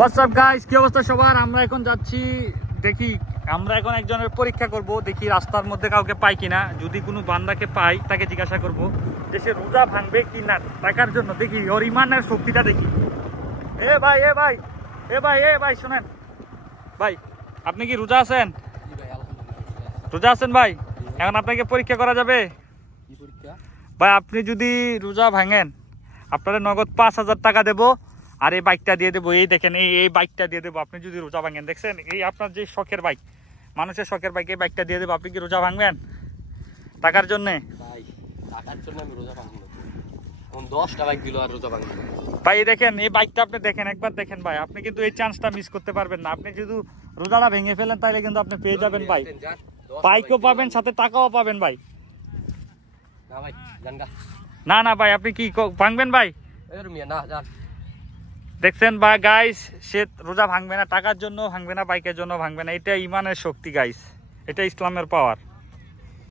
WhatsApp guys, কি অবস্থা সবার? আমরা এখন যাচ্ছি, দেখি আমরা এখন একজনের পরীক্ষা করব, দেখি রাস্তার মধ্যে কাউকে পাই কিনা। যদি কোনো বান্দাকে পাই তাকে জিজ্ঞাসা করব যে সে রোজা ভাঙবে কি না, টাকার জন্য। দেখি ওর ইমানের শক্তিটা দেখি। এ ভাই এ ভাই এ ভাই এ ভাই শোনেন ভাই, আপনি কি রোজা আছেন? রোজা আছেন ভাই? এখন আপনাকে পরীক্ষা করা যাবে ভাই। আপনি যদি রোজা ভাঙেন আপনারা নগদ 5,000 টাকা দেবো, আর এই বাইকটা দিয়ে দেবো। এই দেখেন, এই বাইকটা দিয়ে দেবো আপনি যদি রোজা ভাঙেন। দেখছেন এই আপনার যে শখের বাইক, মানুষের শখের বাইক, এই বাইকটা দিয়ে দেবো। আপনি কি রোজা ভাঙবেন টাকার জন্যে? ভাই দেখেন এই বাইকটা আপনি দেখেন, একবার দেখেন ভাই, আপনি কিন্তু এই চান্সটা মিস করতে পারবেন না। আপনি যদি রোজাটা ভেঙে ফেলেন তাহলে কিন্তু আপনি পেয়ে যাবেন ভাই, বাইকও পাবেন সাথে টাকাও পাবেন ভাই। না না ভাই, আপনি কি ভাঙবেন ভাই? দেখছেন ভাই গাইস, সে রোজা ভাঙবে না, টাকার জন্য ভাঙবে না, বাইকের জন্য ভাঙবে না। এটা ইমানের শক্তি গাইস, এটা ইসলামের পাওয়ার।